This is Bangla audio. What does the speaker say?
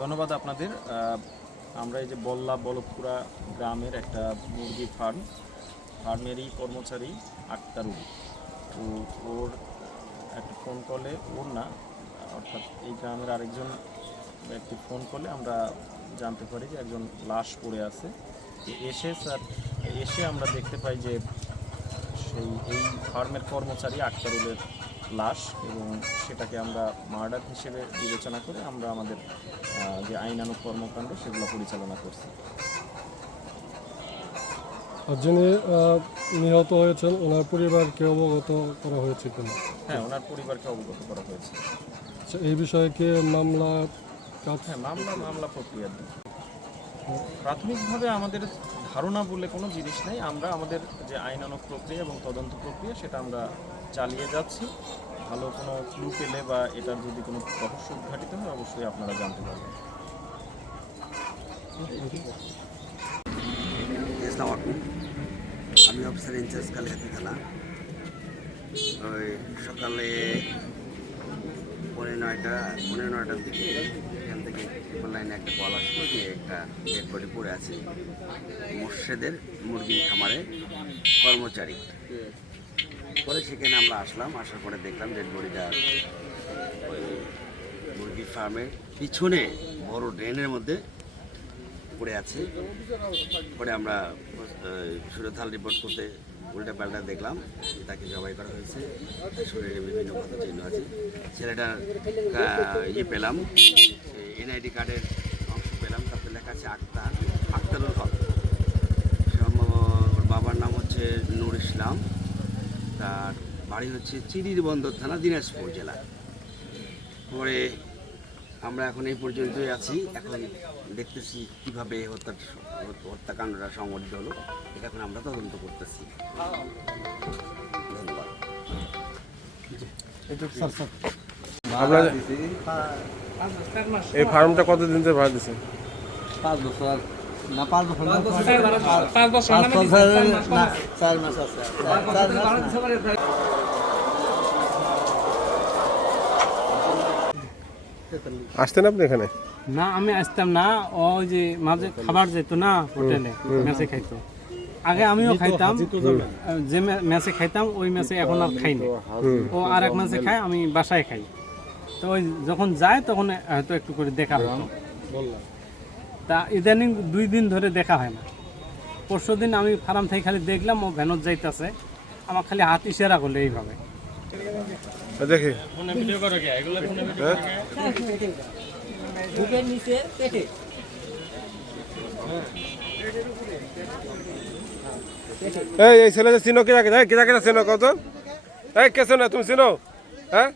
ধন্যবাদ আপনাদের। আমরা এই যে বল্লা বলদপুরা গ্রামের একটা মুরগি ফার্মেরই কর্মচারী আক্তারুল। তো ওর একটা ফোন কলে, ওর না অর্থাৎ এই গ্রামের আরেকজন ব্যক্তি ফোন করলে আমরা জানতে পারি যে একজন লাশ পড়ে আছে। এসে আমরা দেখতে পাই যে এই ফার্মের কর্মচারী আক্তারুলের লাশ, এবং সেটাকে আমরা মার্ডার হিসেবে বিবেচনা করে আমরা আমাদের যে আইনানুগ কর্মকাণ্ড সেগুলো পরিচালনা করছি। আর যিনি নিহত হয়েছেন ওনার পরিবারকে অবগত করা হয়েছে কিনা? হ্যাঁ, ওনার পরিবারকে অবগত করা হয়েছে। আচ্ছা, এই বিষয়ে কি মামলা মামলা প্রক্রিয়া প্রাথমিকভাবে আমাদের ধারণা বলে কোনো জিনিস নেই। আমরা আমাদের যে আইনানুগ প্রক্রিয়া এবং তদন্ত প্রক্রিয়া সেটা আমরা চালিয়ে যাচ্ছি। ভালো কোনো ক্লু পেলে বা এটার যদি কোনো রহস্য উদ্ঘাটিত হয় অবশ্যই আপনারা জানতে পারবেন। আমি অফিসার ইনচার্জ কালিহাতি থানা। ওই সকালে 9:30টার দিকে এখান থেকে ট্রিপল লাইনে একটা কল আসলো যে একটা ডেড বডি পড়ে আছে মোর্শেদের মুরগির খামারে কর্মচারী। পরে সেখানে আমরা আসলাম, আসার পরে দেখলাম ডেড বডিটা ওই মুরগির ফার্মের পিছনে বড় ড্রেনের মধ্যে পড়ে আছে। পরে আমরা সুরথাল রিপোর্ট করতে উল্টা পাল্টা দেখলাম তাকে জবাই করা হয়েছে, শরীরে বিভিন্ন ক্ষত চিহ্ন আছে। ছেলেটার পেলাম, এনআইডি কার্ডের অংশ পেলাম, তাতে লেখা আছে আক্তারুল হক। ওর বাবার নাম হচ্ছে নূর ইসলাম, তার বাড়ি হচ্ছে চিরির বন্দর থানা, দিনাজপুর জেলা। পরে আমরা এখন এই পর্যন্তই আছি। এখন দেখতেছি কীভাবে হত্যাকাণ্ডটা সংঘটিত হলো, এটা এখন আমরা তদন্ত করতেছি। ধন্যবাদ। এই ফার্মটা কতদিন ধরে ভাড়া দিচ্ছেন? 5 বছর না, 5 বছর না, 4 মাস আছে। আসতেন আপনি এখানে? না, আমি আসতাম না। ওই যে মাঝে খাবার যেত না হোটেলে, মেসে খাইতো। আগে আমিও খাইতাম, যে মেসে খাইতাম ওই মেসে এখন আর খাই না। ও আর এক মেসে খায়, আমি বাসায় খাই। তো ওই যখন যায় তখন হয়তো একটু করে দেখা হতো। তা ইদানিং 2 দিন ধরে দেখা হয় না। পরশু দিন আমি ফার্ম থেকে খালি দেখলাম ও ভ্যানত যাইতেছে, আমার খালি হাত ইশারা করলে এইভাবে। দেখি বুকের নিচে পেটে এই ছেলে চিনো কে চিনো কত? এই কে চেনো? তুমি চিনো? হ্যাঁ,